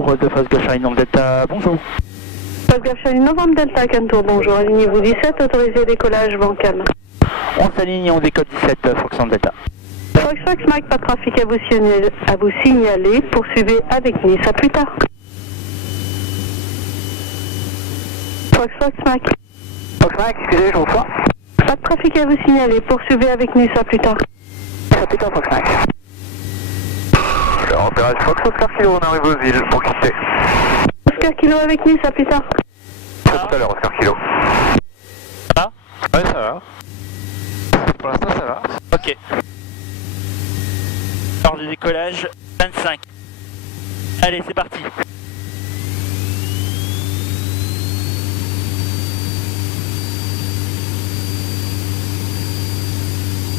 De Foxtrot Charlie Novembre Delta, bonjour. Foxtrot Charlie Novembre Delta, Cantour, bonjour. Alignez-vous 17, autorisé décollage, vent calme. On s'aligne et on décolle 17, Foxtrot Delta. Foxtrot Mike, pas de trafic à vous signaler. Poursuivez avec Nice, à plus tard. Foxtrot Mike. Foxtrot Mike, excusez, je vous reçois. Pas de trafic à vous signaler. Poursuivez avec Nice, à plus tard. À plus tard, Foxtrot Mike. Repérage Fox, Oscar Kilo, on arrive aux îles pour quitter. Oscar Kilo avec Nice, à plus tard. À tout à l'heure, Oscar Kilo. Ça va? Ouais, ça va. Pour l'instant, ça va. Ok. Heure de décollage, 25. Allez, c'est parti.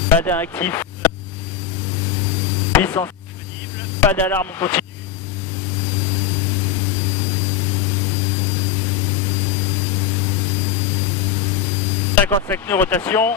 Pas d'actif. Puissance disponible. Pas d'alarme, on continue. « 55 nœuds rotation. »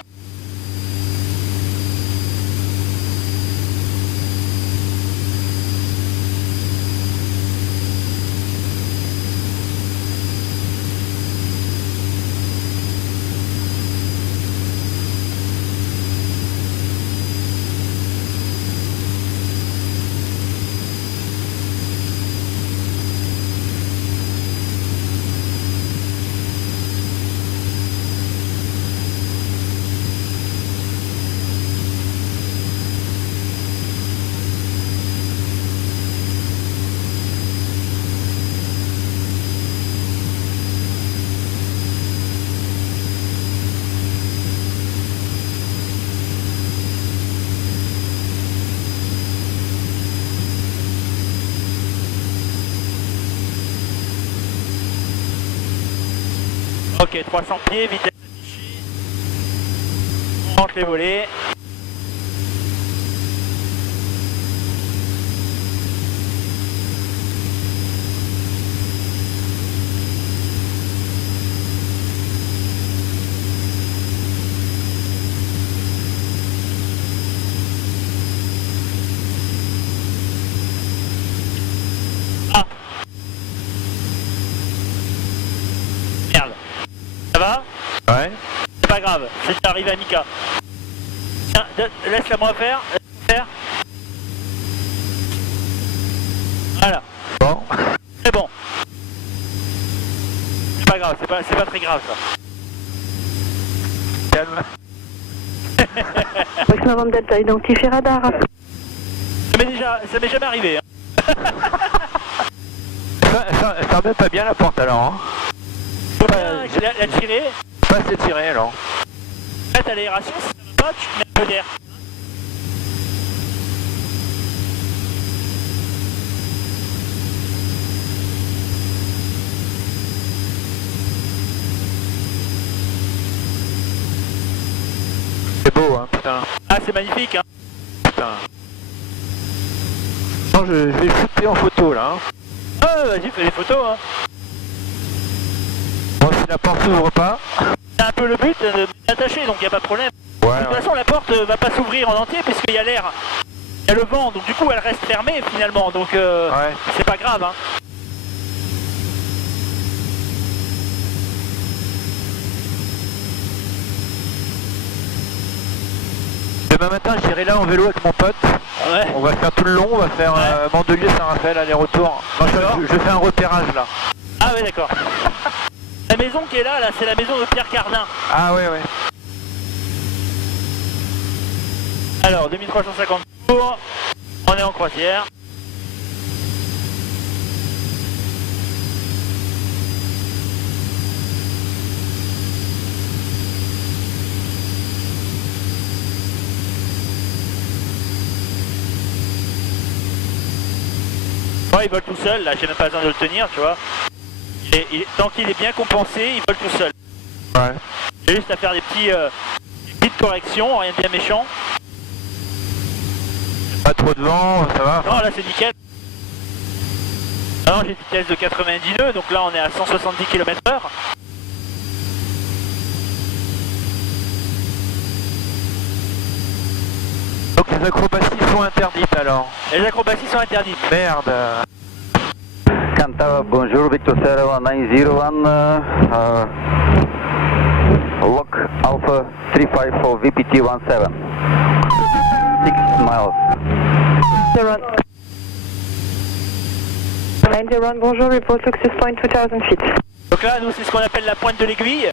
Ok, 300 pieds, vitesse affichée. On monte les volets. Ah! Merde. Ça va? Ouais. C'est pas grave, c'est arrivé à Mika. Tiens, laisse-la moi faire. Voilà. Bon. C'est bon. C'est pas grave, c'est pas très grave ça. Calme. Foxtrot Novembre Delta, identifié radar. Ça m'est jamais arrivé. Hein. ça remet pas bien la porte alors. Hein. Je l'ai tiré. Pas c'est tiré alors. Là t'as l'aération, si ça va pas, tu mets un peu d'air. C'est beau hein, putain. Ah c'est magnifique hein. Putain. Non, je vais shooter en photo là. Hein. Ah vas-y fais des photos hein. Bon si la porte s'ouvre pas. C'est un peu le but d'attacher donc il n'y a pas de problème. Ouais, de toute façon la porte va pas s'ouvrir en entier puisqu'il y a l'air. Il y a le vent donc du coup elle reste fermée finalement donc ouais. C'est pas grave hein. Demain matin j'irai là en vélo avec mon pote. Ouais. On va faire tout le long, on va faire Mandelieu Saint-Raphaël aller-retour. Je fais un repérage là. Ah ouais d'accord. La maison qui est là, c'est la maison de Pierre Cardin. Ah ouais ouais. Alors 2350 tours, on est en croisière. Ouais, il vole tout seul, là j'ai même pas besoin de le tenir, tu vois. Tant qu'il est bien compensé, il vole tout seul. Ouais. J'ai juste à faire des petites corrections, rien de bien méchant. Pas trop de vent, ça va? Non, là c'est nickel. Non, j'ai une vitesse de 90 nœuds, donc là on est à 170 km/h. Donc les acrobaties sont interdites alors? Les acrobaties sont interdites. Merde. Tower, bonjour, Victor Sierra 901, lock Alpha 35 for VPT 17, 6 miles. 901, bonjour, report Luxus Point 2000 feet. Donc là, nous, c'est ce qu'on appelle la pointe de l'aiguille.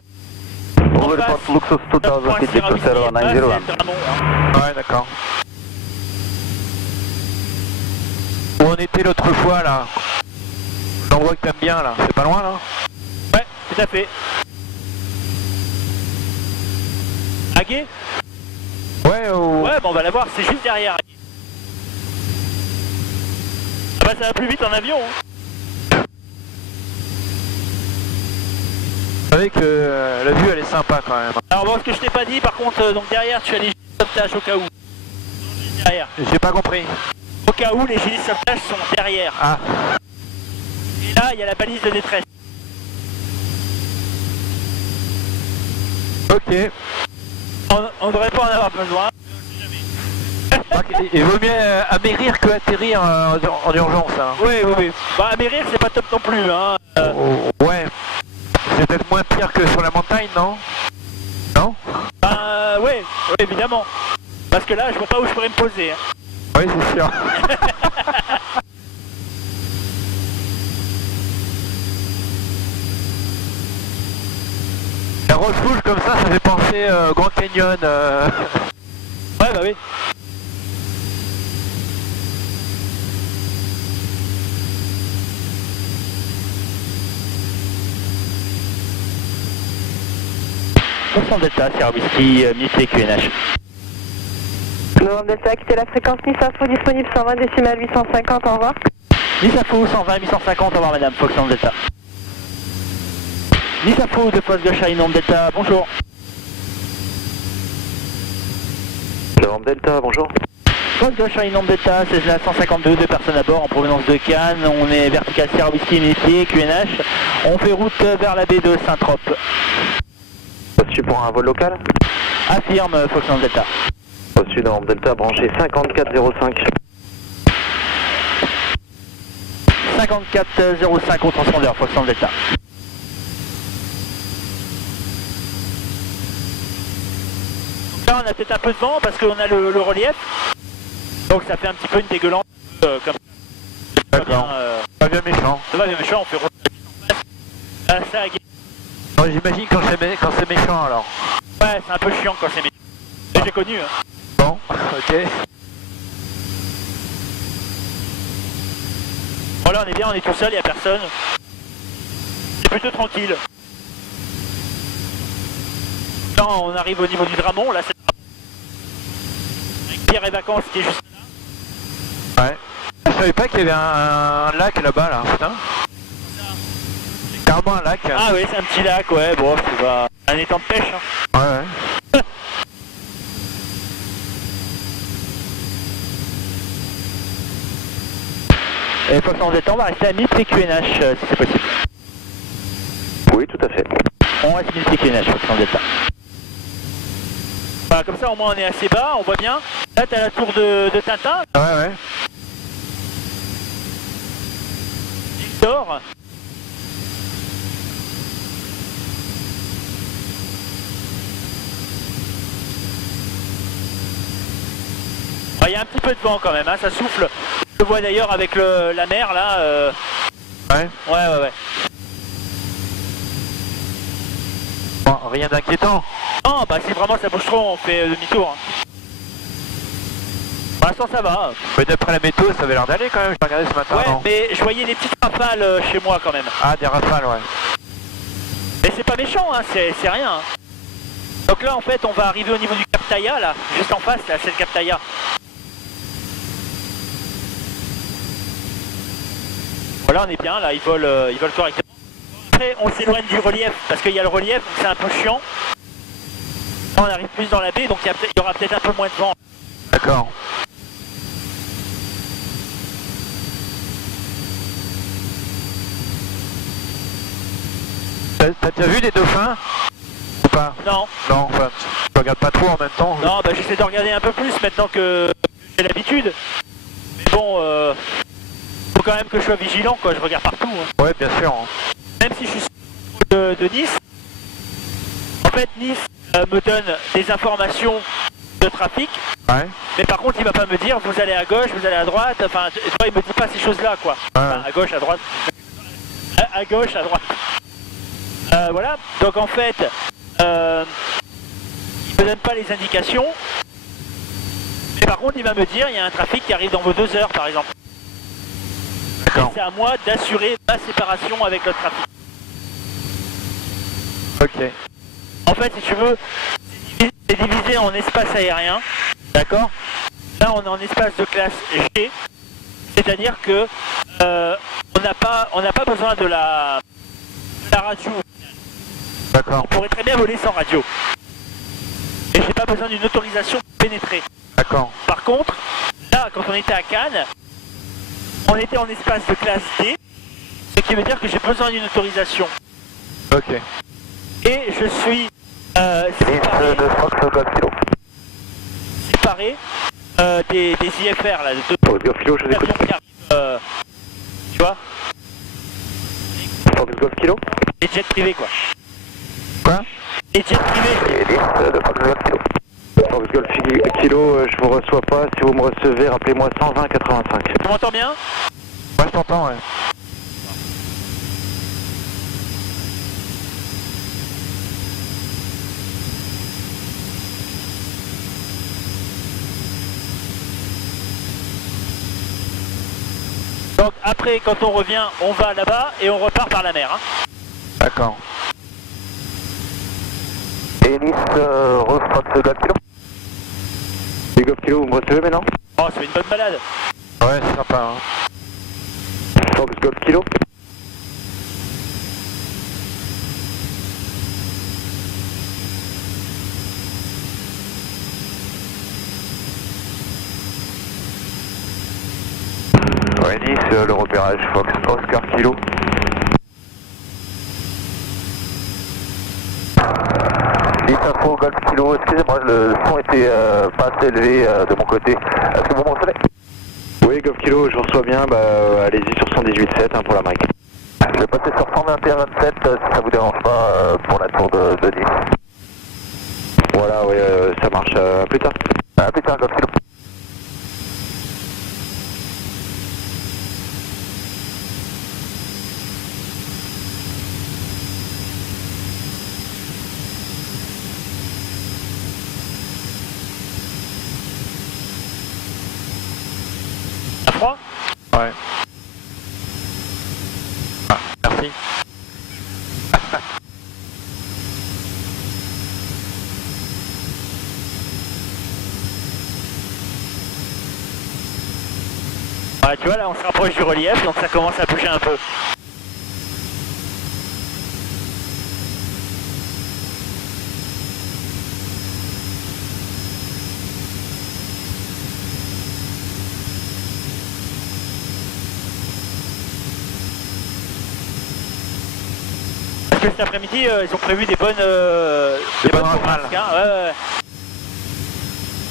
All report Luxus 2000 feet, Victor Sierra 901. Ouais, d'accord. Où on était l'autre fois, là. L'endroit que t'aimes bien, là. C'est pas loin, là? Ouais, tout à fait. Aguet? Ouais, ouais, bon, on va la voir, c'est juste derrière. Ah bah, ça va plus vite en avion, hein. Vous savez que la vue elle est sympa quand même. Alors bon, ce que je t'ai pas dit par contre, donc derrière tu as les gilets de sauvetage au cas où. Derrière. J'ai pas compris. Au cas où les gilets de sauvetage sont derrière. Ah. Et là il y a la balise de détresse. Ok. On devrait pas en avoir besoin. Il vaut mieux amérir que atterrir en urgence. Hein. Oui, oui, oui. Bah amérir c'est pas top non plus. Hein. Ouais. C'est peut-être moins pire que sur la montagne, non? Non? Ouais, évidemment. Parce que là, je vois pas où je pourrais me poser. Hein. Oui, c'est sûr. La rose rouge comme ça fait penser Grand Canyon. Ouais, bah oui. Foxtrot Delta, Sierra Whiskey, Milité QNH. Novembre Delta, quittez la fréquence Nice Info, disponible 120 décimales 850, au revoir. Nice Info, 120 850, au revoir madame, Foxtrot Delta. Nice Info, de poste gauche à Novembre Delta, bonjour. Novembre Delta, bonjour. Poste gauche à Novembre Delta, 16 là 152, 2 personnes à bord en provenance de Cannes, on est vertical Sierra Whiskey, Milité QNH, on fait route vers la baie de Saint-Trope. Reçu pour un vol local? Affirme, Foxtrot Delta. Reçu dans Delta, branché 5405. 5405 au transpondeur, Foxtrot Delta. Donc là, on a peut-être un peu de vent parce qu'on a le relief. Donc ça fait un petit peu une dégueulante comme ça. D'accord. Pas bien méchant. Ça va bien méchant, on fait route en face. Ça a... J'imagine quand c'est méchant alors. Ouais, c'est un peu chiant quand c'est méchant. J'ai connu. Hein. Bon, ok. Bon là on est bien, on est tout seul, il n'y a personne. C'est plutôt tranquille. Là on arrive au niveau du Dramont, là c'est avec Pierre et Vacances qui est juste là. Ouais. Je savais pas qu'il y avait un lac là-bas là, putain. Carrément un lac. Ah oui, c'est un petit lac, ouais, bon, c'est pas un étang de pêche. Hein. Ouais, ouais. Et Foxtrot Delta, on va rester à 1000 TQNH si c'est possible. Oui, tout à fait. On reste 1000 TQNH, Foxtrot Delta. Voilà, comme ça au moins on est assez bas, on voit bien. Là t'as la tour de Tintin. Ouais, ouais. Il dort. Il y a un petit peu de vent quand même, hein, ça souffle. Je le vois d'ailleurs avec la mer là. Ouais. Ouais. Bon, rien d'inquiétant. Non, bah si vraiment ça bouge trop, on fait demi-tour. Hein. Pour l'instant ça va. Mais d'après la météo, ça avait l'air d'aller quand même, je regardais ce matin. Ouais, non, mais je voyais des petites rafales chez moi quand même. Ah, des rafales, ouais. Mais c'est pas méchant, hein, c'est rien. Hein. Donc là en fait on va arriver au niveau du Cap Taïa là, juste en face là, c'est le Cap Taïa. Voilà, on est bien, là, ils volent correctement. Après, on s'éloigne du relief, parce qu'il y a le relief, donc c'est un peu chiant. Là, on arrive plus dans la baie, donc il y aura peut-être un peu moins de vent. D'accord. T'as déjà vu des dauphins? Ou pas? Non. Non, enfin, tu regardes pas trop en même temps. Non, bah j'essaie de regarder un peu plus maintenant que j'ai l'habitude. Mais bon, faut quand même que je sois vigilant, quoi, je regarde partout. Hein. Ouais, bien sûr. Hein. Même si je suis de Nice, en fait, Nice me donne des informations de trafic, ouais. Mais par contre, il va pas me dire, vous allez à gauche, vous allez à droite, enfin, tu vois, il me dit pas ces choses-là, quoi. Ouais. Enfin, à gauche, à droite. À gauche, à droite. Voilà, donc en fait, il me donne pas les indications, mais par contre, il va me dire, il y a un trafic qui arrive dans vos 2 heures, par exemple. Et c'est à moi d'assurer ma séparation avec le trafic. Ok. En fait, si tu veux, c'est divisé en espace aérien, d'accord? Là, on est en espace de classe G, c'est-à-dire que on n'a pas besoin de la radio. D'accord. On pourrait très bien voler sans radio. Et j'ai pas besoin d'une autorisation pour pénétrer. D'accord. Par contre, là, quand on était à Cannes, on était en espace de classe D, ce qui veut dire que j'ai besoin d'une autorisation. Ok. Et je suis séparé des IFR là, Golf Kilo, je vous écoute. Tu vois? Golf Kilo? Les jets privés quoi. Quoi? Les jets privés. Et 10 de Fox Golf Kilo. Fox Golf Kilo, je vous reçois pas. Si vous me recevez, rappelez-moi 120 85. Tu m'entends bien? Ouais, je t'entends, ouais. Donc après, quand on revient, on va là-bas et on repart par la mer. Hein. D'accord. Et Nice, Fox Golf Kilo. Les Golf Kilo, vous me recevez maintenant? Oh, c'est une bonne balade. Ouais, c'est sympa. Hein. Fox Golf Kilo. Ouais, Nice, le repérage Fox Oscar Kilo. Nice Info Golf Kilo, excusez-moi, le son était pas assez élevé de mon côté. Est-ce que vous me recevez? Oui, Golf Kilo, je reçois bien, allez-y sur 118.7 hein, pour la Mike. Je vais passer sur 121.27 si ça vous dérange pas pour la tour de Nice. Voilà, oui, ça marche. À plus tard. À plus tard, Golf Kilo. Froid? Ouais. Ah, merci. Ouais, tu vois là on se rapproche du relief donc ça commence à bouger un peu. Cet après-midi, ils ont prévu des bonnes rafales. Hein, ouais.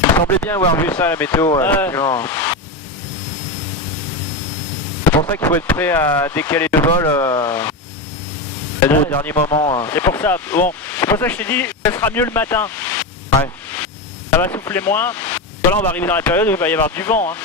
Il me semblait bien avoir vu ça à la météo. C'est pour ça qu'il faut être prêt à décaler le vol au dernier moment. C'est pour ça. Bon, c'est pour ça que je t'ai dit, ce sera mieux le matin. Ouais. Ça va souffler moins. Là, on va arriver dans la période où il va y avoir du vent. Hein.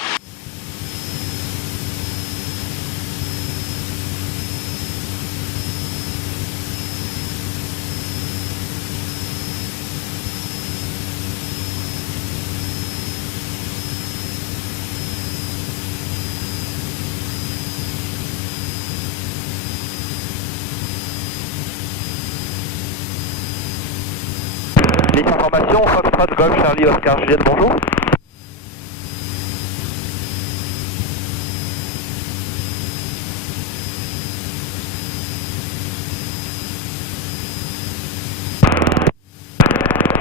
Information, Foxtrot Golf Charlie Oscar Juliette, bonjour.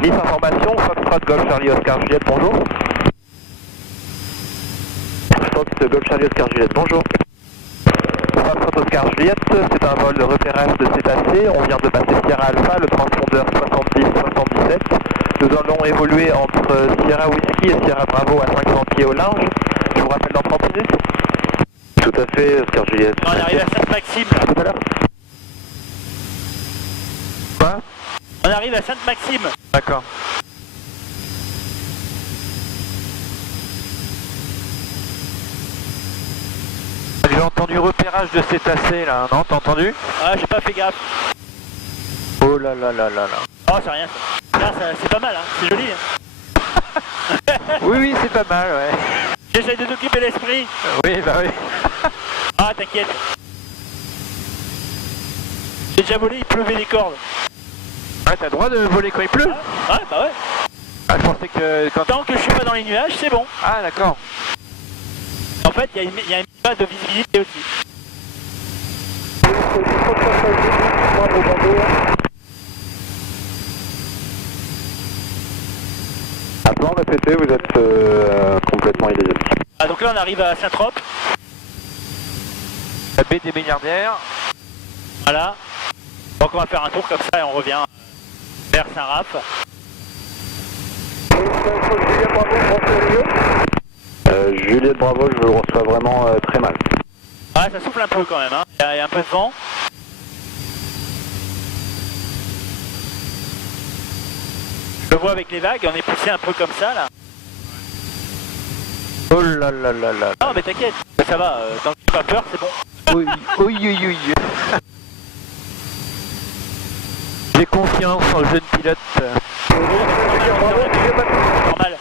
Nice Information, Foxtrot Golf Charlie Oscar Juliette, bonjour. Fox Golf Charlie Oscar Juliette, bonjour. Foxtrot Oscar Juliette, c'est un vol de repérage de cétacés. On vient de passer Sierra Alpha, le transpondeur 70-77. Nous allons évoluer entre Sierra Whiskey et Sierra Bravo à 500 pieds au large. Je vous rappelle dans 30 minutes. Tout à fait, Oscar Juliette. On arrive à Sainte-Maxime là. Tout à l'heure. Quoi? On arrive à Sainte-Maxime. D'accord. J'ai entendu repérage de cétacés là, non? T'as entendu? Ah, j'ai pas fait gaffe. Oh là là là là là. Oh, c'est rien ça. Là, c'est pas mal, hein. C'est joli. Hein. Oui, oui, c'est pas mal, ouais. J'essaie de t'occuper l'esprit. Oui, bah oui. Ah, t'inquiète. J'ai déjà volé, il pleuvait des cordes. Ouais, t'as le droit de voler quand il pleut? Ah, ouais, bah ouais. Ah, je pensais que quand... Tant que je suis pas dans les nuages, c'est bon. Ah, d'accord. En fait, il y a une base de visibilité aussi. Avant, répétez, vous êtes complètement illisible. Ah, donc là, on arrive à Saint-Trope. La baie des milliardaires. Voilà. Donc on va faire un tour comme ça et on revient vers Saint-Raph. Juliette Bravo, je vous reçois vraiment très mal. Ah, ça souffle un peu quand même, hein. Il y a un peu de vent. Je le vois avec les vagues, on est poussé un peu comme ça là. Oh là là là là. Non mais t'inquiète, ça va, tant que tu n'as pas peur, c'est bon. Oui, oui, oui, oui. J'ai confiance en le jeune pilote. Normal.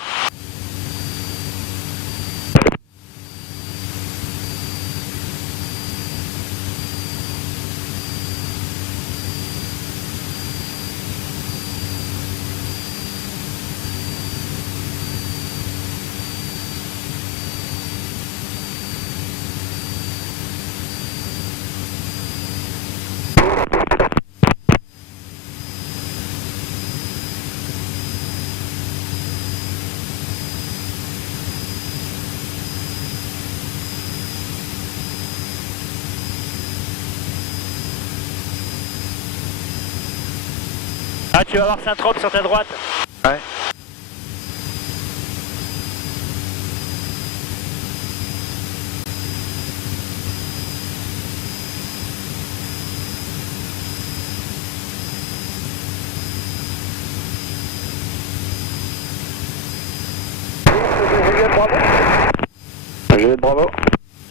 Ah, tu vas voir Saint-Trope sur ta droite. Ouais. Juliette Bravo.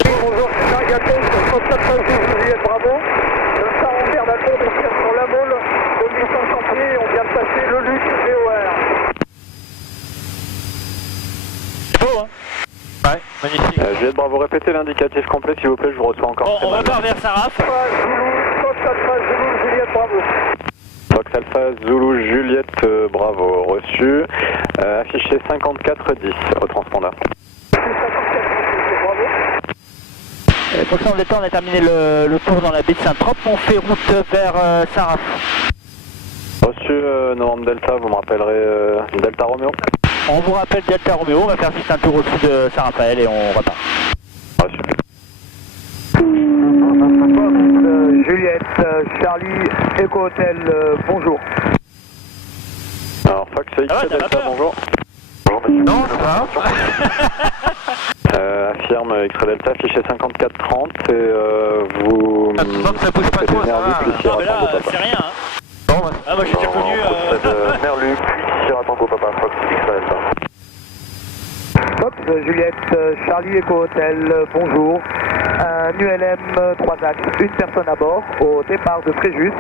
Bonjour, c'est Sargato, 192 Juliette Bravo. Le phare en garde à fond sur la Mole, au 1500 pieds, on vient de passer le Luc VOR. C'est beau, hein? Ouais, magnifique. Juliette Bravo, répétez l'indicatif complet s'il vous plaît, je vous reçois encore Bon, très on mal. repart vers Saint-Raph. Fox Alpha Zulu, Juliette Bravo. Fox Alpha Zulu Juliette Bravo, reçu. Affiché 5410 au transpondeur. Pour ça, on a terminé le tour dans la baie de Saint-Trope. On fait route vers Saint-Raph. Reçu Novembre Delta, vous me rappellerez Delta Romeo. On vous rappelle Delta Romeo, on va faire juste un tour au-dessus de Saint-Raphaël et on repart. Reçu. Juliette, Charlie, Eco Hotel, bonjour. Alors Fox X Delta, bonjour. Bonjour monsieur. Non, ça va. Affirme X-Ray Delta, affiché 5430 et vous... Ah, tu sens que ça bouge pas trop, ça va. Non mais là, c'est rien, hein. Bon, bah, ah, moi je suis déjà connu... Merluc, puis Sierra Tango Papa, Fox X-Ray Delta. Fox, Juliette, Charlie, Eco Hotel, bonjour. Un ULM 3 axes, une personne à bord, au départ de Fréjus.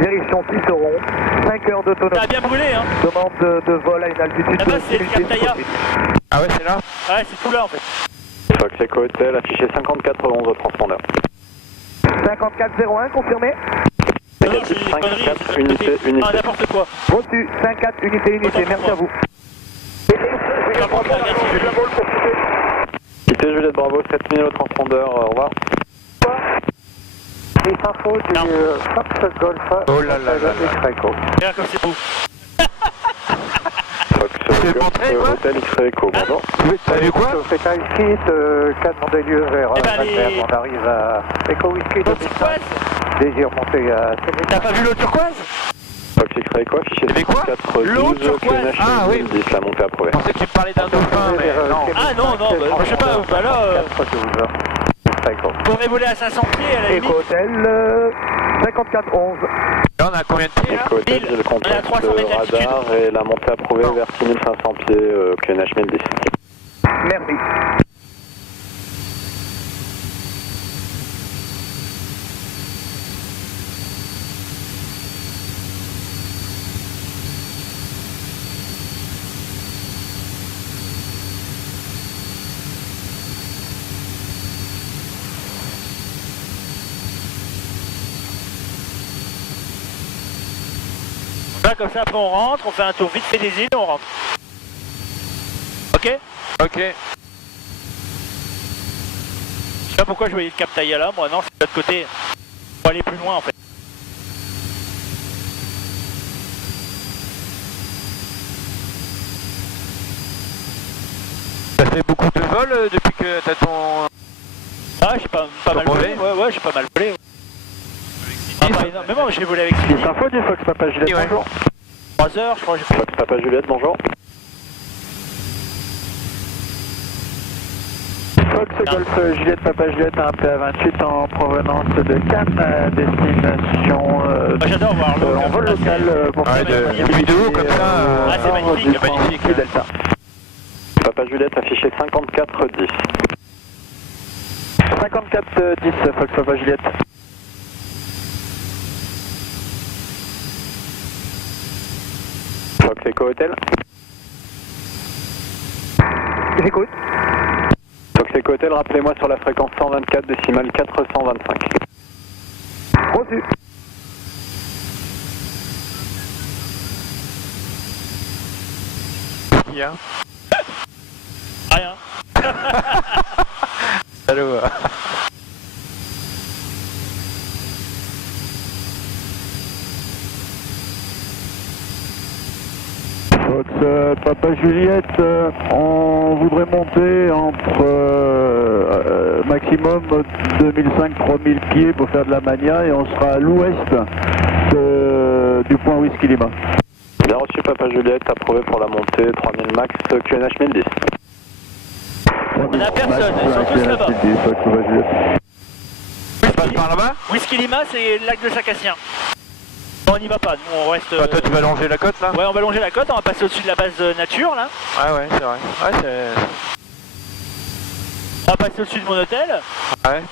Direction Tisseron, 5 heures d'autonomie. Ça a bien brûlé, hein. Demande de vol à une altitude Là-bas, de c'est le Cap Taïa. Ah ouais, c'est là? Ouais, c'est tout là en fait. Fox Eco Hotel, affiché 5411 au transpondeur. 5401, confirmé. Non, non, je dis des conneries, c'est unité. Ah, n'importe quoi. Reçu, 54 unité, merci à vous. Quittez Juliette Bravo, 7000 au transpondeur, au revoir. Les infos du Fox Golf. Oh là là là là. Regarde comme c'est beau. Fox Golf, Hotel X-Ray Eco, bonjour. T'as vu quoi? C'est un ici de 4 de lieu vers les... on arrive à Eco Whisky de turquoise. Désir monter à... T'as pas vu l'eau turquoise? Fox X-Ray Eco, affiché 5412, QNH, ah oui. 10, la montée approuvée. Je pensais que tu me parlais d'un dauphin, mais non. Ah non, non, bah, je sais pas, bah là... Faudrait voler à 500 pieds à la limite. Echo Hotel 5411. Là on a combien de pieds là? Echo Hotel, j'ai le On est à contact 300 mètres d'altitude. radar et la montée approuvée vers 6500 pieds, QNH 1010. Merci. Là comme ça après on rentre, on fait un tour vite fait des îles et on rentre. Ok? Ok. Je sais pas pourquoi je voyais le Cap Tayala, moi non, c'est de l'autre côté. Pour aller plus loin en fait. T'as fait beaucoup de vols depuis que t'as ton... Ah j'ai pas mal volé, ouais j'ai pas mal volé. Ouais. Ah, pas énormément, j'ai volé avec Sylvie. Info du Fox Papa Juliette, bonjour. 3 heures je crois que j'ai fait. Fox Papa Juliette, bonjour. Fox Golf Juliette Papa Juliette, un PA28 en provenance de Cannes, destination J'adore voir l'eau. en vol local pour une vidéo comme ça. Ah c'est magnifique, magnifique. Delta. Papa Juliette affiché 54-10. 54-10 Fox Papa Juliette. Fox Echo Hotel. J'écoute. Fox Echo Hotel, rappelez-moi sur la fréquence 124 décimale 425. Reçu. Rien. Rien. Allô. Fox Papa Juliette, on voudrait monter entre maximum 2005-3000 pieds pour faire de la mania et on sera à l'ouest du point Whisky Lima. Bien reçu Papa Juliette, approuvé pour la montée 3000 max QNH 1010. On a personne, ils sont tous là-bas. Tu passes par là-bas? Whisky Lima, c'est le lac de Sacassien. On n'y va pas, nous on reste... toi tu vas longer la côte là? Ouais, on va longer la côte, on va passer au-dessus de la base nature là. Ouais, c'est vrai. Ouais, c'est... On va passer au-dessus de mon hôtel. Ouais.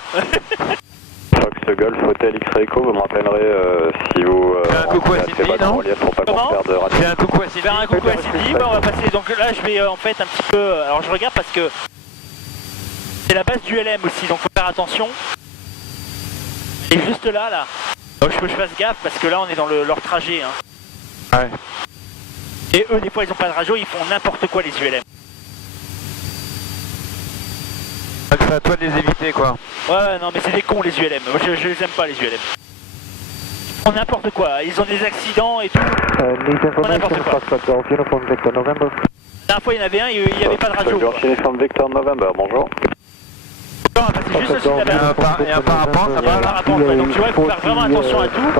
Fox Golf Hotel X-Ray Echo, vous me rappellerez si vous... Fais un coucou à Sydney, non? Comment? Fais un coucou à Sydney. Faire un coucou à Sydney, bah, on va passer... Donc là je vais en fait un petit peu... Alors je regarde parce que... C'est la base du LM aussi, donc faut faire attention. Et juste là. Donc il faut que je fasse gaffe parce que là on est dans leur trajet. Hein. Ouais. Et eux des fois ils ont pas de radio, ils font n'importe quoi les ULM. Donc c'est à toi de les éviter quoi. Ouais non mais c'est des cons les ULM, moi je les aime pas les ULM. Ils font n'importe quoi, ils ont des accidents et tout. N'importe quoi. La dernière fois il y en avait un, il n'y avait pas de radio. Uniform Victor November, bonjour. C'est juste aussi de la base. Et un parapente, ça va là. Donc tu vois, il faut faire vraiment attention à tout.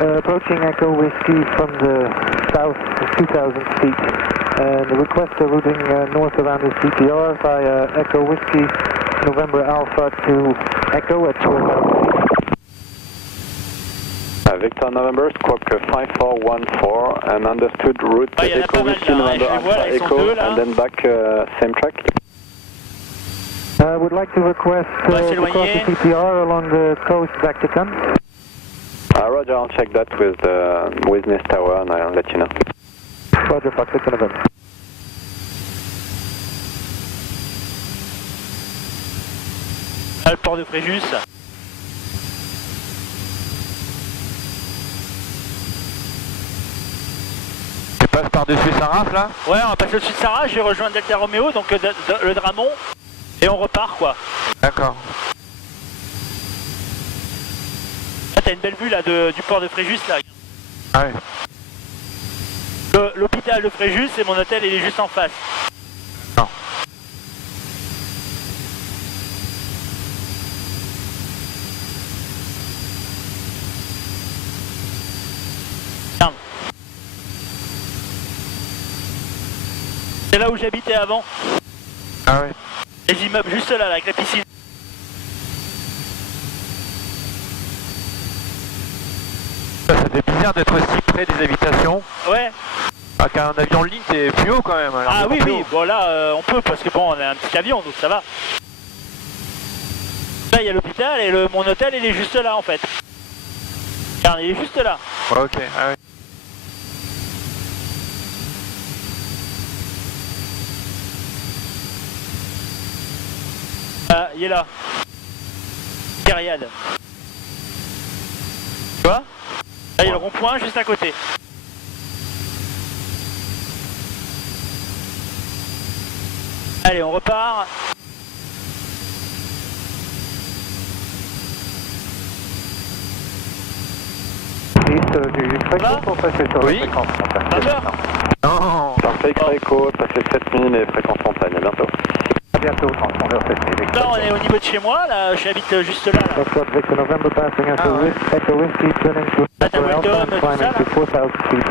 Approaching Echo Whiskey from the south, 2000 feet. And the request of routing north around the CPR via Echo Whiskey, November Alpha to Echo at 12,000 feet. Victor November, squawk 5414 and understood route Echo Whiskey, November Alpha Echo and then back same track. I would like to request to cross the CPR along the coast back to Cannes. Roger, I'll check that with the Witness Tower and I'll let you know. Roger, Fox, Victor November. Là, le port de Fréjus. Tu passes par-dessus Saraf là? Ouais, on va passer au-dessus de Saraf, je vais rejoindre Delta Romeo, donc le Dramon. Et on repart quoi. D'accord. Là t'as une belle vue là du port de Fréjus là. Ah ouais. L'hôpital de Fréjus et mon hôtel il est juste en face. Non. Tiens. C'est là où j'habitais avant. Ah ouais. Les immeubles juste là, avec la piscine. Ça fait bizarre d'être aussi près des habitations. Ouais. Avec un avion de ligne, t'es plus haut quand même. Alors ah oui, oui, bon là, on peut, parce que bon, on a un petit avion, donc ça va. Là, il y a l'hôpital et mon hôtel, il est juste là, en fait. Regarde, il est juste là. Ouais, ok, ah oui. Ah, il est là. Kyriade. Tu vois? Là, il y a le rond-point juste à côté. Allez, on repart. Oui. Non. Parfait, Créco, passez 7000 et fréquence montagne, à bientôt. À bientôt, transpondeur 7000. Là, on est au niveau de chez moi, là, j'habite juste là. Foxtrot Victor November passing Echo Whiskey, turning to Alpha and climbing to 4000 feet.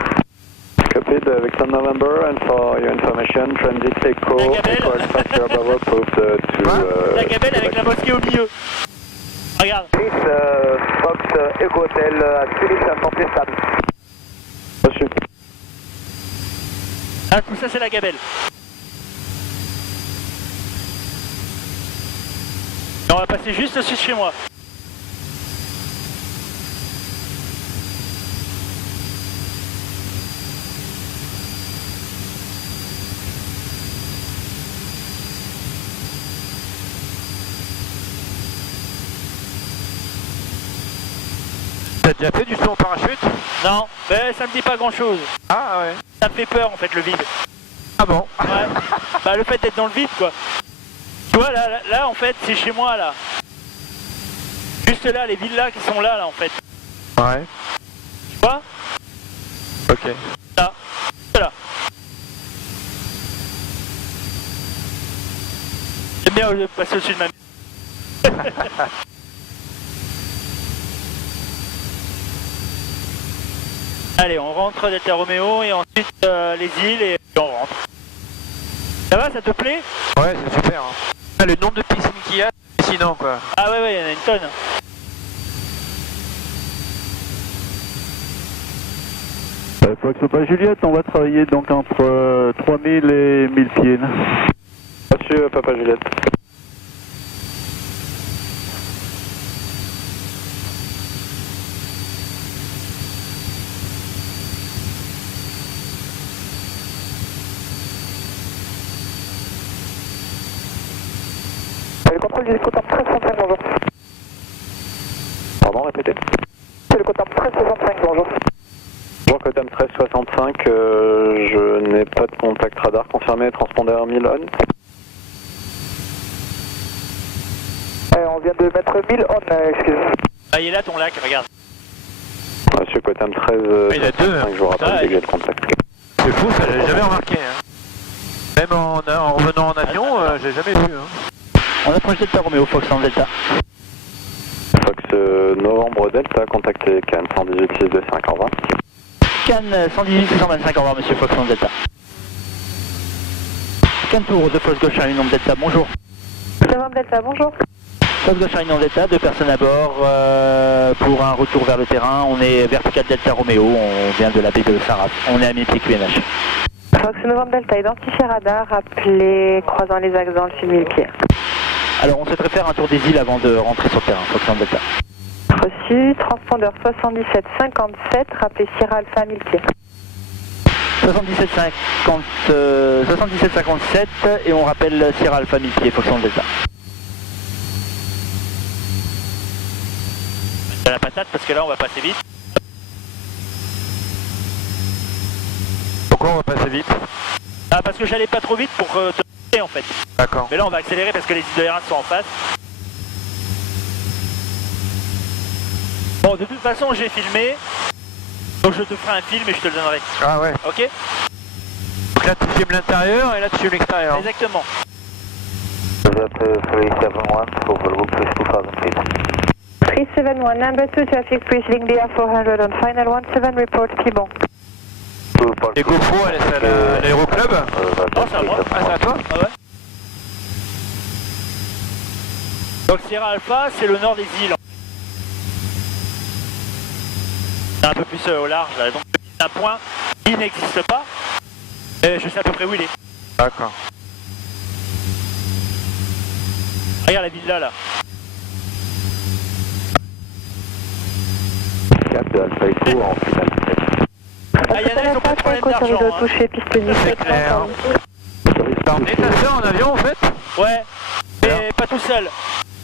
Copied, Victor November, and for your information, Transit Echo, Echo Alpha Sierra Bravo approved to... La gabelle avec la mosquée au milieu. Regarde. Fox Echo Hotel à Tunis, à santé stable. Reçu. Ah, tout ça, c'est la gabelle. Et on va passer juste au-dessus de chez moi. T'as déjà fait du saut en parachute? Non, mais ça me dit pas grand-chose. Ah ouais. Ça me fait peur, en fait, le vide. Ah bon? Ouais. Bah, le fait d'être dans le vide, quoi. Tu vois, là, en fait, c'est chez moi, là. Juste là, les villas qui sont là, en fait. Ouais. Tu vois? Ok. Là. Là. J'aime bien passer au-dessus de ma maison. Allez, on rentre Delta Romeo et ensuite les îles et on rentre. Ça va, ça te plaît? Ouais, c'est super. Hein. Ah, le nombre de piscines qu'il y a, c'est hallucinant quoi. Ah ouais, il y en a une tonne. Fox Papa Juliette, on va travailler donc entre 3000 et 1000 pieds. Reçu, Papa Juliette. Le contrôle du Cotam 1365, bonjour. Pardon, répétez. C'est le Cotam 1365, bonjour. Bonjour, Cotam 1365, je n'ai pas de contact radar confirmé, transpondeur 1000 on. On vient de mettre 1000 on, excusez-moi. Ah, il est là ton lac, regarde. Monsieur Cotam 13, il y a deux. je vous rappelle dès que j'ai le contact. C'est fou, ça j'ai jamais remarqué. Hein. Même en revenant en avion, j'ai jamais vu. Hein. On approche Delta Romeo, Fox en Delta. Fox Novembre Delta, contactez Cannes 118 625, au revoir. Cannes 118 625, au revoir monsieur Fox en Delta. Cannes Tour de Fox gauche à une onde Delta, bonjour. Novembre Delta, bonjour. Fox gauche à une onde Delta, 2 personnes à bord pour un retour vers le terrain. On est vertical Delta Romeo, on vient de la baie de Sarras, on est à mi-pied QNH. Fox Novembre Delta, identifié radar, appelé croisant les axes dans le sud 1000 pieds. Alors on souhaiterait faire un tour des îles avant de rentrer sur le terrain, Fox en Delta. Reçu, transpondeur 7757, rappelé Sierra Alpha 1000 pieds. 7757 et on rappelle Sierra Alpha 1000 pieds, Fox en Delta. C'est la patate parce que là on va passer vite. Pourquoi on va passer vite? Ah parce que j'allais pas trop vite pour te en fait. D'accord. Mais là on va accélérer parce que les îles de Hérin sont en face. Bon de toute façon j'ai filmé. Donc je te ferai un film et je te le donnerai. Ah ouais. Ok? Donc là tu filmes l'intérieur et là tu filmes l'extérieur. Exactement. 371 for Volvo plus 2000 feet. 371, number 2 traffic, please link the A400 on final 17, report Pibon. Et GoPro, elle est à l'aéroclub? Non, c'est à moi. Ah, c'est à toi? Ah ouais. Donc Sierra Alpha, c'est le nord des îles. C'est un peu plus au large là, donc c'est un point qui n'existe pas. Et je sais à peu près où il est. D'accord. Regarde la villa là. Cap de Alpha Echo en finale 17. Ah, y'en a qui ont pas de problème d'argent. Hein. Touché, piste 17. C'est clair. T'as emmené ta soeur en avion en fait? Ouais, mais pas tout seul.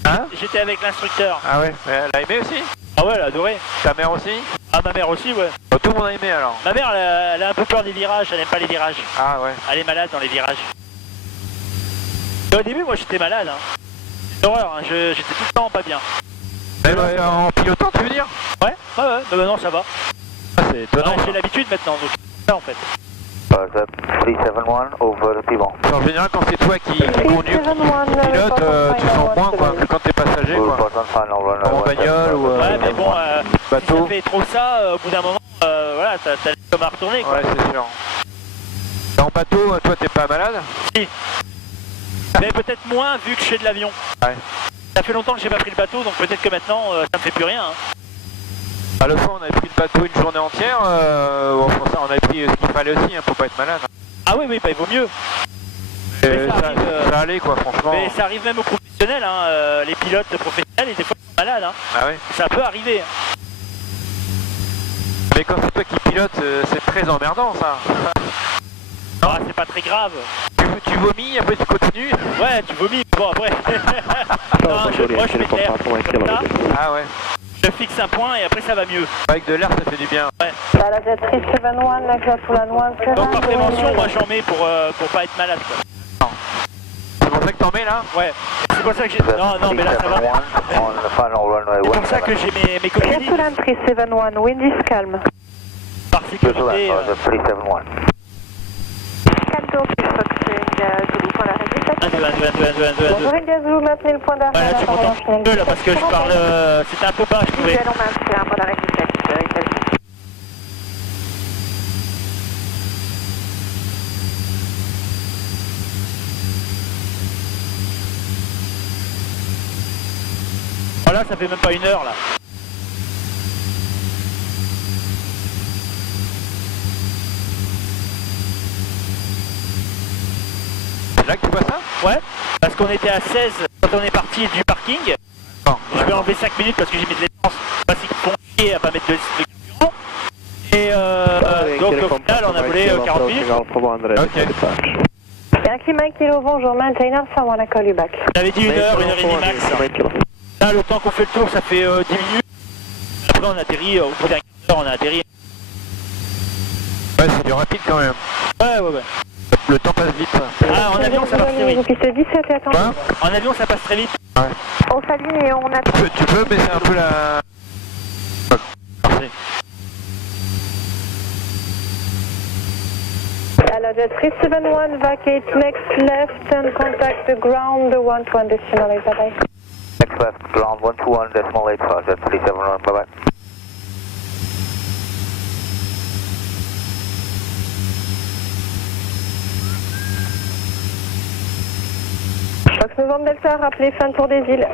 Hein? J'étais avec l'instructeur. Ah ouais, elle a aimé aussi? Ah ouais, elle a adoré. Ta mère aussi? Ah, ma mère aussi, ouais. Oh, tout le monde a aimé alors? Ma mère, elle a un peu peur des virages, elle aime pas les virages. Ah ouais. Elle est malade dans les virages. Et au début, moi j'étais malade. Hein. C'est une horreur, hein. J'étais tout le temps pas bien. Même en pilotant, tu veux dire? Ouais, ouais, mais non, ça va. Ah, c'est étonnant. Ouais, j'ai l'habitude maintenant, donc c'est ça en fait. 371 over Pivot. En général, quand c'est toi qui conduis, qui pilote, tu sens moins quoi, que quand t'es passager quoi. En bagnole ou Ouais, mais bon, bateau. si ça fait trop ça, au bout d'un moment, voilà, t'as comme à retourner quoi. Ouais, c'est sûr. Et en bateau, toi t'es pas malade? Si. Mais peut-être moins vu que je fais de l'avion. Ouais. Ça fait longtemps que j'ai pas pris le bateau, donc peut-être que maintenant ça me fait plus rien. Hein. À l'autre fois, on avait pris le bateau une journée entière. Pour ça, on avait pris ce qu'il fallait aussi, hein, pour pas être malade. Ah oui, bah il vaut mieux. Et ça arrive, ça allait quoi, franchement. Mais ça arrive même aux professionnels, hein, les pilotes professionnels, et des fois ils sont malades. Hein. Ah ouais. Ça peut arriver. Mais quand c'est toi qui pilotes, c'est très emmerdant ça. Ah, c'est pas très grave. Tu vomis, après tu continues. Ouais, tu vomis, bon après. Non, moi je fais l'air comme ça. Ah ouais. Je fixe un point et après ça va mieux. Avec de l'air, ça fait du bien. Ouais. La jet 371, la classe pour la noix. Donc par prévention, moi j'en mets pour pas être malade. Quoi. C'est pour ça que t'en mets là? Ouais. C'est pour ça que j'ai... Non, mais là ça va. C'est pour ça que j'ai mes coquilles. Castellan 371, wind is calm. Par sécurité. 371. Canto, Foxing, Zulu, point d'arrêt 17. 1, 2, 1, 2, 1, 2, 1, 2, 1, 2. Bonjour Gazou, maintenez le point d'arrêt. Ouais, là tu m'entends là parce que je parle... C'était un peu bas, je trouvais. Nous allons maintenir un point d'arrêt 17. Voilà, ça fait même pas une heure là. C'est là que tu vois ça? Ouais, parce qu'on était à 16 quand on est parti du parking. Bon, je vais enlever 5 minutes parce que j'ai mis de l'essence. Parce qu'ils font chier à pas mettre de carburant. Et donc au final on a volé 40 minutes. Ok. Yankee Mike Kilo, bonjour, maintain Alpha 1, I call you back. J'avais dit 1 heure, 1h30 max. Là le temps qu'on fait le tour ça fait 10 minutes. Après on atterrit, au bout d'un quart d'heure on a atterri. Ouais, c'est du rapide quand même. Ouais. Le temps passe vite. Ah, en avion ça passe très vite. Piste 17 et attendez. Quoi? En avion ça passe très vite. Ouais. On s'aligne et on attend. Tu peux baisser un peu la... Merci. Alors, jet 371, vacate next left and contact the ground 121 decimal 8, bye bye. Next left, ground 121 decimal 8, jet 371, bye bye. Fox Novembre Delta, rappelez fin de tour des îles.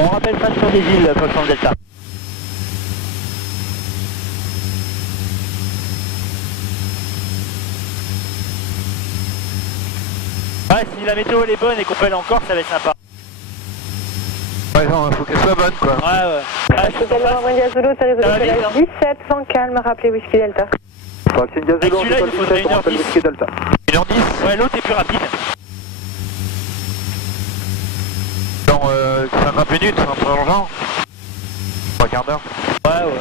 On rappelle fin de tour des îles, Fox Novembre Delta. Ouais, si la météo elle est bonne et qu'on peut aller encore, ça va être sympa. Ouais, non, faut qu'elle soit bonne quoi. Ouais. Également, Wendy Zulu, ça va réseau vite, hein. 17, sans calme, rappelez Whisky Delta. Avec celui-là, il nous faudrait 1h10. Delta. 1h10. Ouais, l'autre est plus rapide. Dans 50 minutes, en prolongeant. 3 quarts d'heure. Ouais.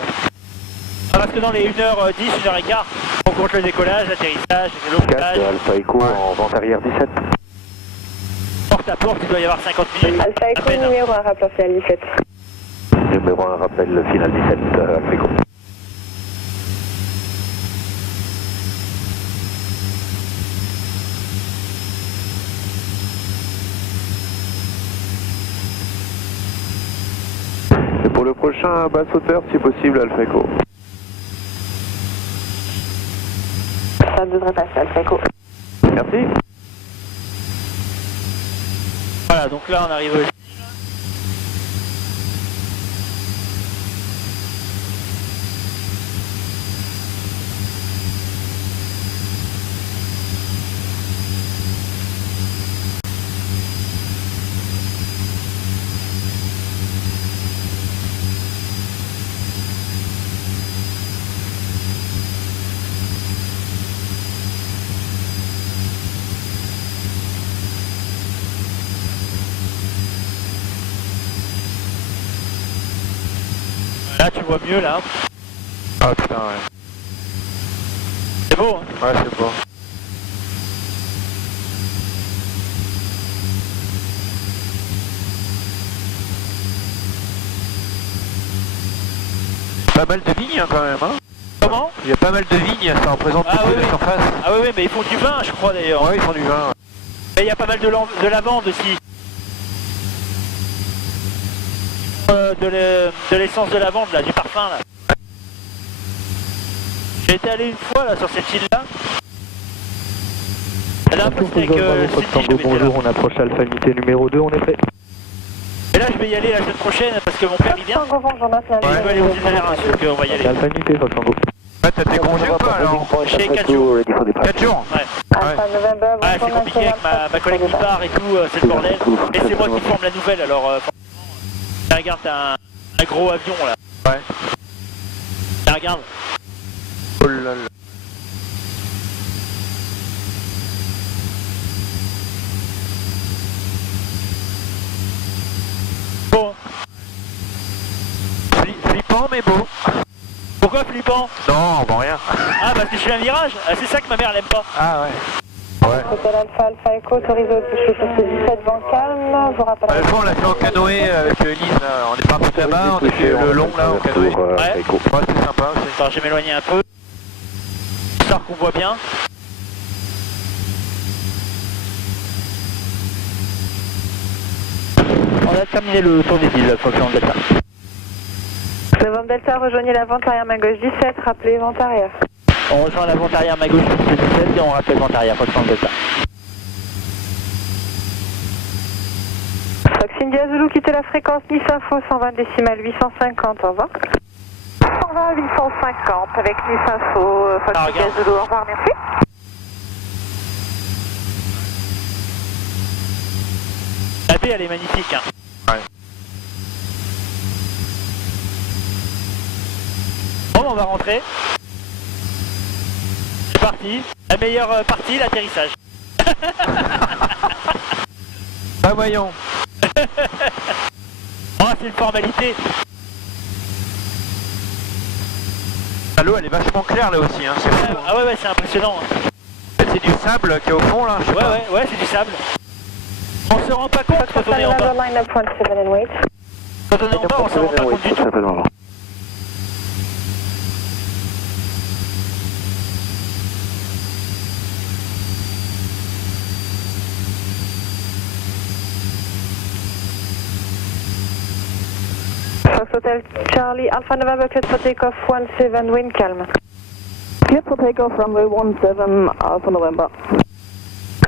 Ah, parce que dans les 1h10, 1h15, on compte le décollage, l'atterrissage, le l'occupage. Alpha Echo en vente arrière 17. Porte à porte, il doit y avoir 50 minutes. Alpha à Echo, peine. numéro 1, rappel final 17. Numéro 1, rappel le final 17, Alpha Echo. Et pour le prochain bas sauteur, si possible, Alpha Echo. Ça devrait passer, Alpha Echo. Merci. Voilà, donc là on arrive au Là tu vois mieux là. Ah putain ouais. C'est beau hein. Ouais c'est beau. Pas mal de vignes hein, quand même hein. Comment? Il y a pas mal de vignes, ça représente beaucoup de surface. Ah oui mais ils font du vin je crois d'ailleurs. Ouais ils font du vin. Ouais. Et il y a pas mal de lavande aussi. De l'essence de lavande là, du parfum là. J'ai été allé une fois là sur cette île là. La dernière fois c'était avec bonjour, on approche Alpha unité numéro 2, on est prêt. Et là je vais y aller la semaine prochaine parce que mon père il vient. Bonjour, Et je vais aller aux îles Alérin, donc on va y aller. Alpha unité, Foxango. Ouais t'as tes congés ou pas alors? J'ai 4 jours. 4 jours? Ouais. Alpha November, Ouais c'est compliqué avec ma collègue qui part et tout, c'est le bordel. Et c'est moi qui forme la nouvelle alors regarde t'as un gros avion là. Ouais. Regarde. Oh là là. Bon. Flippant mais beau. Pourquoi flippant? Non, bon rien. Ah parce que je suis un virage. C'est ça que ma mère elle aime pas. Ah ouais. Ouais. Hôtel Alpha Echo, autorisé au toucher sur ce 17 vent calme, je vous rappelle. Le fond on l'a fait en canoë avec Lise là. On est parti là-bas, on a fait le long là en canoë. Ouais. Ouais c'est sympa aussi. Attends, je vais m'éloigner un peu. Histoire qu'on voit bien. On a terminé le tour des îles, Foxtrot Delta. Novembre Delta, rejoignez la vente arrière main gauche 17, rappelez vente arrière. On rejoint la vente arrière main gauche 17 et on rappelle vente arrière Foxtrot Delta. Fox India Zulu, quittez la fréquence Nice Info 120 décimales 850, au revoir. 120 850 avec Nice Info, Fox India Zulu, au revoir, merci. La baie elle est magnifique hein. Ouais. Bon on va rentrer. C'est parti. La meilleure partie, l'atterrissage. Bah voyons. Oh c'est une formalité. L'eau elle est vachement claire là aussi hein. C'est fou. Ah ouais c'est impressionnant. Hein. C'est du sable qui est au fond là, je sais pas. Ouais c'est du sable. On se rend pas compte quand on est en bas. Quand on est en bas on se rend pas compte du tout. Fox Hotel Charlie, Alpha November, cleared for takeoff 17, wind calm. Cleared for takeoff runway 17, Alpha November.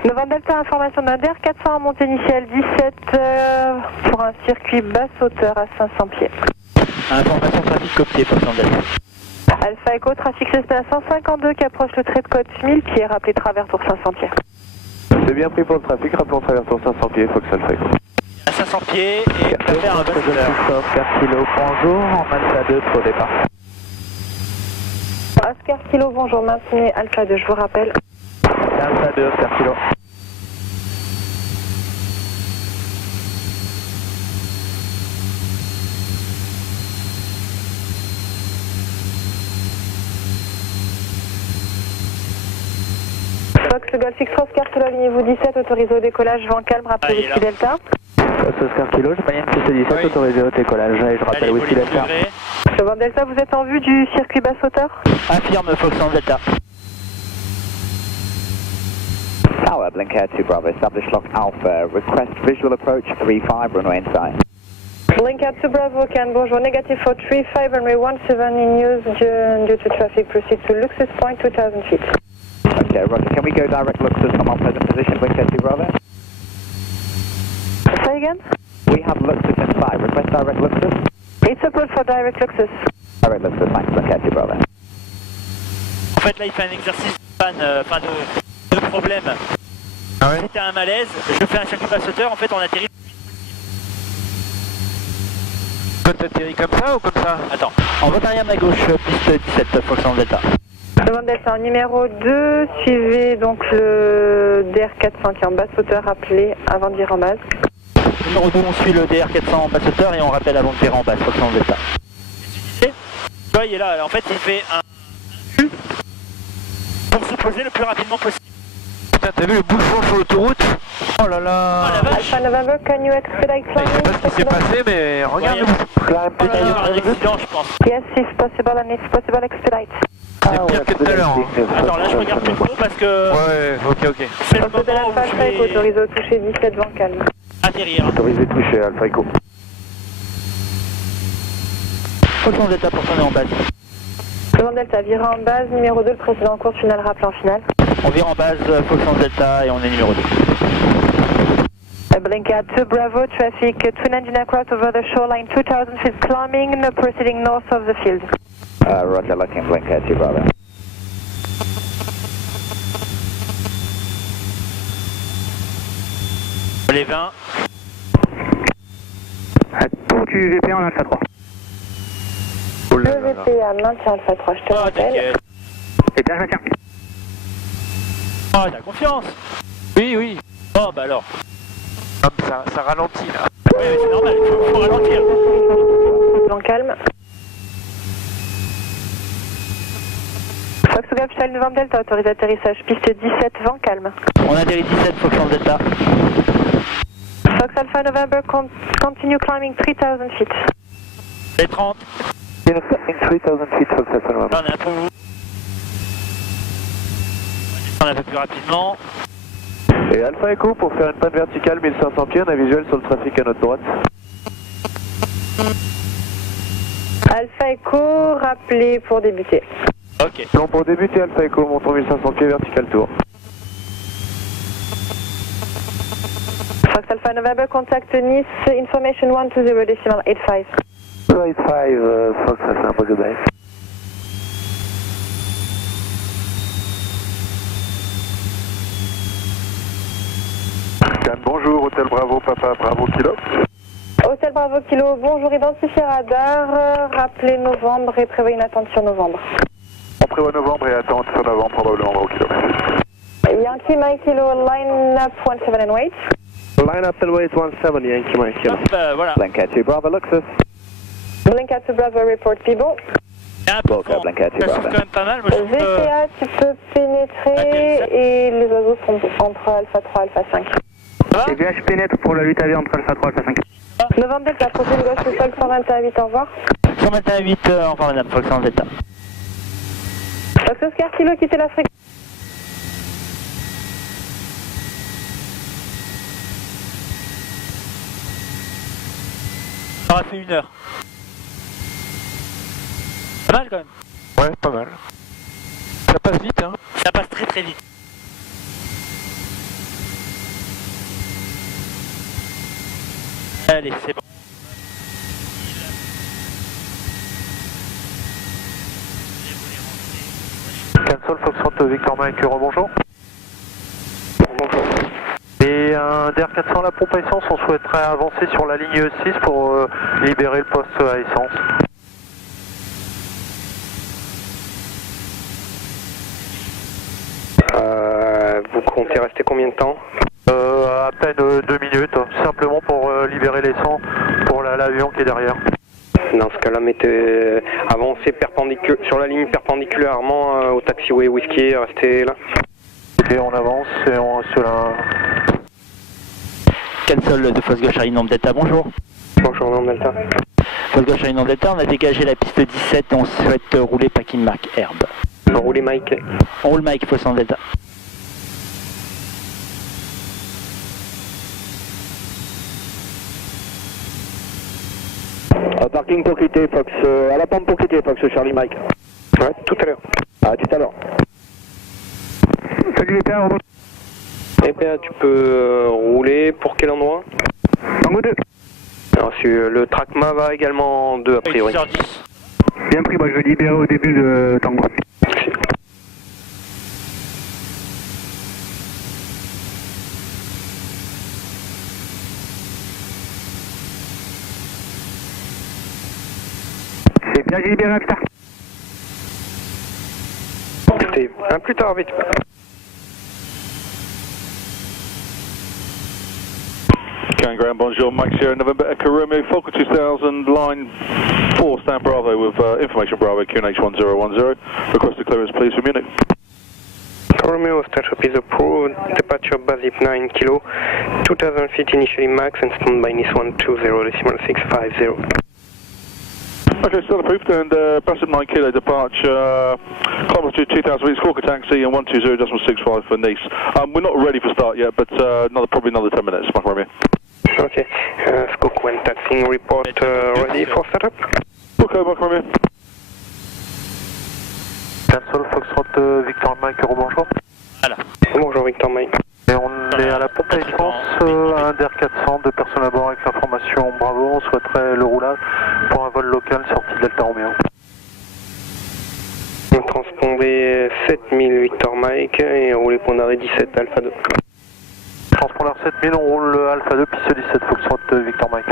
Novembre Delta, information d'un DER 400 en montée initiale 17 pour un circuit basse hauteur à 500 pieds. Information trafic copié, Foxtrot Delta. Alpha Echo, trafic CSP à 152 qui approche le trait de côte 1000 pieds, rappelé travers tour 500 pieds. C'est bien pris pour le trafic, rappelons travers tour 500 pieds, Fox Alpha Echo. À 500 pieds et on va faire un bus heure. 4 kilo, bonjour, en Alpha 2 pour départ. Oscar Kilo, bonjour, maintenez Alpha 2, je vous rappelle. Alpha 2, Oscar Kilo. Fox Golf X-Ray, Oscar Kilo, alignez-vous 17, autorisé au décollage, vent calme, rappelez Whisky Delta. Oscar Kilo, je moyenne CC17, autorisé au décollage, et je rappelle Whisky Delta. Novembre Delta, vous êtes en vue du circuit basse hauteur? Affirme Foxtrot Delta. Tower, Blink Air 2 Bravo, establish lock Alpha, request visual approach 35, runway inside. Blink Air 2 Bravo, can bonjour, negative for 35, runway 17 in use due to traffic, proceed to Luxus Point, 2000 feet. Okay, Roger, can we go direct Luxus from our present position, Blink Air 2 Bravo? Say again? We have Luxus inside, request direct Luxus? It's approved for direct Luxus. Direct Luxus, thanks, Blink Air 2 Bravo. En fait là il fait un exercice de panne, de problème. Ah ouais. C'était un malaise, je fais un circuit basse hauteur, en fait on atterrit. Toi t'atterris comme ça ou comme ça? Attends, en vente arrière à gauche, piste 17, Foxtrot Delta. Novembre Delta, en numéro 2, suivez donc le DR400 qui est en basse hauteur, rappelé avant de virer en base. Numéro 2, on suit le DR400 en basse hauteur et on rappelle avant de virer en basse, Foxtrot Delta. vois, il est là. En fait, il fait un U pour se poser le plus rapidement possible. Putain, t'as vu le bouchon sur l'autoroute? Oh là là. Oh la vache. Alpha November, can you expedite Je sais pas ce qui s'est passé, mais regarde le bouchon. Il va y avoir un accident, je pense. Yes, if possible, and if possible, expedite. C'est pire que tout à l'heure. Hein. Attends, là je regarde plus trop parce que Ouais, ok. c'est le Hôtel moment où Alpha, je Alpha Echo, vais autorisé au toucher 17 vent calme. atterrir. Autorisé touché, Alpha Echo. Foxtrot Delta pour tourner en base. Commande Delta, virez en base, numéro 2, le précédent cours, final, rappel en finale. On vire en base Foxtrot Delta et on est numéro 2. Blinka 2 Bravo, traffic twin engine aircraft over the shoreline 2000 feet climbing, no proceeding north of the field. Roger, looking Blinka 2 Bravo. Les 20. Tour du VP en Alpha 3. Le VPA maintient Alpha 3, je te rappelle. T'inquiète. Et bien, je maintiens. Oh, t'as confiance. Oui. Oh, bah alors. Hop, ça ralentit là. Oui, mais c'est normal, faut ralentir. Vent calme. Fox Golf, Charlie Novembre Delta, autorisé atterrissage, piste 17, vent calme. On atterrit 17, Foxtrot Delta. Fox Alpha November, continue climbing 3000 feet. Les 30. 3000 feet, Fox Alpha November. Là, on est un peu... On descend un peu plus rapidement. Et Alpha Echo, pour faire une panne verticale 1500 pieds, on a visuel sur le trafic à notre droite. Alpha Echo, rappelez pour débuter. Ok. Bon, pour débuter, Alpha Echo, montons 1500 pieds, vertical tour. Fox Alpha November, contact Nice, information 120 decimal 85. 85, Fox Alpha, goodbye. Bonjour, Hôtel Bravo, Papa Bravo Kilo. Hôtel Bravo Kilo, bonjour, identifié radar, rappelez novembre et prévoyez une attente sur novembre. On prévoit novembre et attente sur novembre, probablement Bravo Kilo. Yankee Mike Kilo, line up 17 and wait. Line up and wait 17, Yankee Mike Kilo. Voilà. Blinka 2 Bravo, Luxus. Blinka 2 Bravo, report Pibo. Bon, Blinka 2 ça Bravo. souffle quand même pas mal. Moi, je trouve que... VPA, tu peux pénétrer et les oiseaux sont entre Alpha 3 et Alpha 5. Et VH pénètre pour la lutte avion entre Alpha 3 et Alpha 5. Novembre Delta, profil gauche, le sol 121 8, au revoir. 121 8, au revoir madame, Foxtrot Delta. Fox Oscar Kilo, quittez la fréquence. Ça aura fait 1 heure. Pas mal quand même. Ouais, pas mal. Ça passe vite, hein. Ça passe très très vite. Allez, c'est bon. Cancel Foxtrot Victor Mike, rebonjour. Bonjour. Et un DR400 la pompe à essence, on souhaiterait avancer sur la ligne 6 pour libérer le poste à essence. Vous comptez rester combien de temps? À peine 2 minutes, simplement pour libérer l'essence pour l'avion qui est derrière. Dans ce cas-là, avancez sur la ligne perpendiculairement au taxiway Whiskey, restez là. Ok, on avance et on reste là. Cancel de Fox Gauche Charlie Novembre Delta, bonjour. Bonjour, Novembre Delta. Fox Gauche Charlie Novembre Delta, on a dégagé la piste 17 et on souhaite rouler Packing Mark Herbe. Roulez Mike. On roule Mike, Foxtrot Delta. Parking pour quitter Fox, à la pompe pour quitter Fox, Charlie Mike. Ouais, tout à l'heure. À tout à l'heure. Salut VPA, rebond. VPA, tu peux rouler pour quel endroit? Tango 2. Alors, le Trackma va également en 2 a priori. 10. Bien pris, moi je vais libérer au début de Tango. C'est bien, j'ai libéré un plus tard. C'était un plus tard, vite. Can ground, bonjour, Mike Sierra, November Echo Romeo, Falcon 2000, line 4, stand Bravo with information Bravo, QNH 1010. Requested clearance please for Munich. Romeo, startup is approved, departure BASIP 9 kilo, 2000 feet initially max and standby NIS 120.650. Okay, still approved, and BASIP 9 kilo departure, kilometer 2000 feet, Squawka taxi and 120.65 for Nice. We're not ready for start yet, but probably another 10 minutes, Mike Romeo. Okay, Squawk 1 taxiing report ready for startup? Okay, Mike Romeo. Cancel, Foxtrot, Victor Mike, bonjour. Voilà. Bonjour Victor Mike. Et on est à la pompe à essence, un DER 400, 2 personnes à bord avec l'information Bravo, on souhaiterait le roulage pour un vol local sorti Delta Romeo. On transpondait 7000 Victor Mike et roulé pour d'arrêt 17 Alpha 2. Transpondeur 7000, on roule Alpha 2, piste 17, Foxtrot, Victor Mike.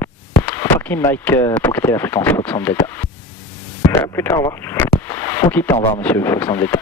Parking Mike pour quitter la fréquence Foxtrot Delta. À plus tard, au revoir. On quitte, au revoir monsieur Foxtrot Delta.